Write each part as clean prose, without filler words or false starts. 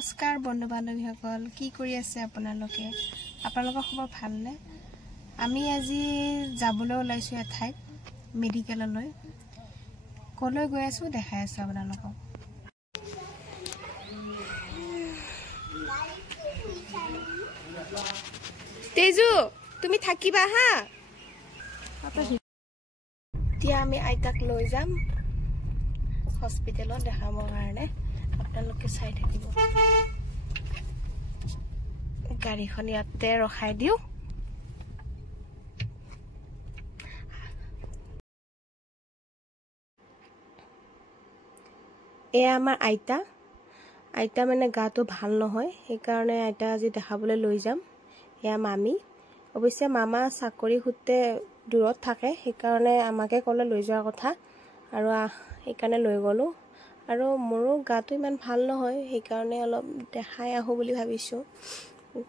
নমস্কাৰ বন্ধু বান্ধৱীসকল কি কৰি আছে আপোনালোকে আপোনালোকৰ খবৰ ভালনে আমি আজি যাবলৈ ওলাইছো এঠাইত মেডিকেললৈ কলৈ গৈ আছো দেখাই আছো আপোনালোকক তেজু তুমি থাকিবা হা এতিয়া আমি আইতাক লৈ যাম হস্পিটেলত দেখাবৰ কাৰণে আপোনালোকে চাই থাকিব গাড়ীখন ইয়াতে ৰখাই দিও এ আমাৰ আইতা মানে গাটো ভাল নহয় সেই কাৰণে আইতা আজি দেখাবলৈ লৈ যাম এয়া মামি অৱশ্যে মামা চাকৰি সূত্ৰে দূৰত থাকে সেই কাৰণে আমাকে ক'লে লৈ যোৱাৰ কথা আৰু এই কাৰণে লৈ গলো আৰু মোৰো গাটো ইমান ভাল নহয় সেই কাৰণে অলপ দেখাই আহো বুলি ভাবিছো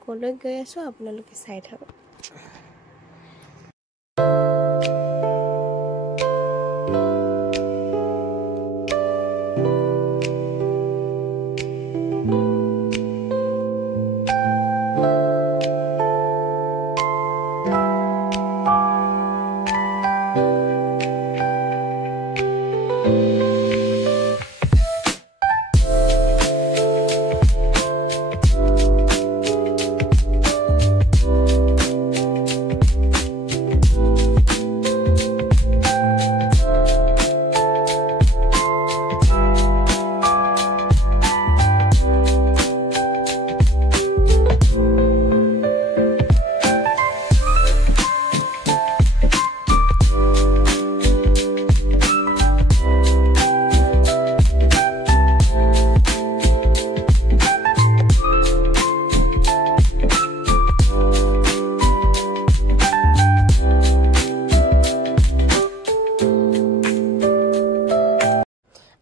কলৈ গৈ আছো আপোনালোকে চাই থাকক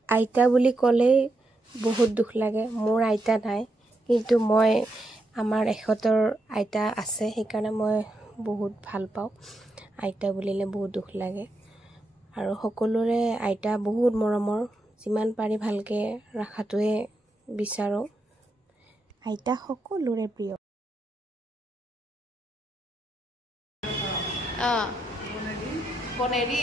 আইতা বুলি ক'লে বহুত দুখ লাগে মোৰ আইতা নাই কিন্তু মই আমাৰ এখতৰ আইতা আছে সেই কাৰণে মই বহুত ভাল পাওঁ আইতা বুলিলে বহুত দুখ লাগে আৰু সকলোৰে আইতা বহুত মৰমৰ যিমান পাৰি ভালকে ৰাখাটোৱে বিচাৰো আইতা সকলোৰে প্ৰিয় বনেৰি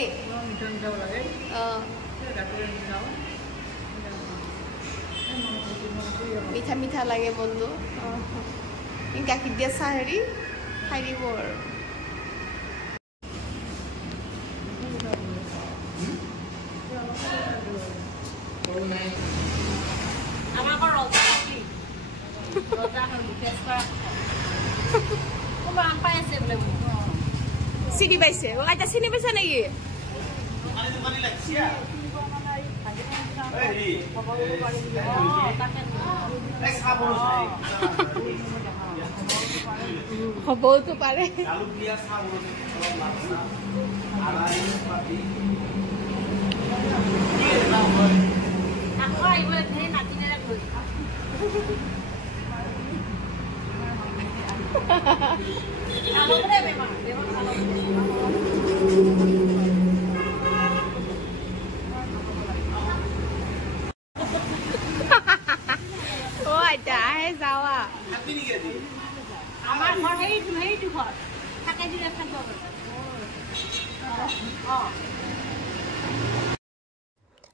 মিঠা মিঠা লাগে বন্ধু গাখীৰ দিয়া চাহ হেৰি খাই দিব চিনি পাইছে আইতা চিনি পাইছা নেকি হবওতো পাৰে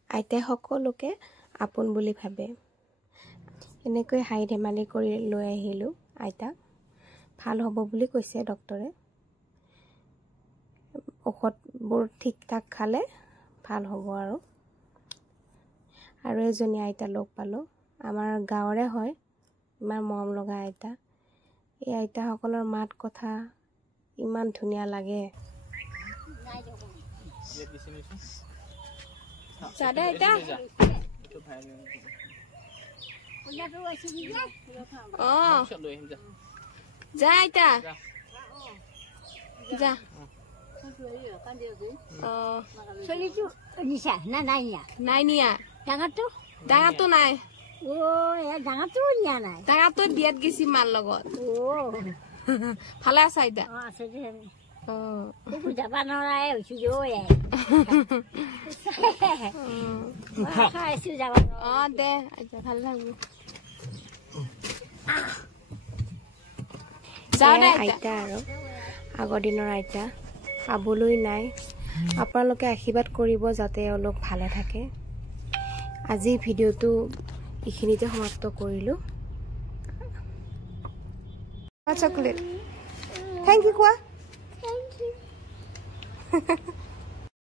আইতাই সকলোকে আপোন বুলি ভাবে এনেকৈ হাই ধেমালি কৰি লৈ আহিলো আইতা ভাল হ'ব বুলি কৈছে ডক্টৰে ঔষধবোৰ ঠিক ঠাক খালে ভাল হ'ব আৰু এজনী আইতা লগ পালো আমাৰ গাঁৱৰে হয় ইমান মৰম লগা আইতা এই আইতাসকলৰ মাত কথা ইমান ধুনীয়া লাগে চাদা আইতা যা আইতা যা নাই নিয়া ডাঙাটো নাই ডাঙাটো বিয়াত গেছি মাৰ লগত ভালে আছে আইতা যাবা নৰাই হৈছো দে আইতা ভাল লাগিব আইতা আৰু আগৰ দিনৰ আইতা পাবলৈ নাই আপোনালোকে আশীৰ্বাদ কৰিব যাতে অলপ ভালে থাকে আজি ভিডিওটো এইখিনিতে সমাপ্ত কৰিলোঁ চকলেট থ্যাংক ইউ কোৱা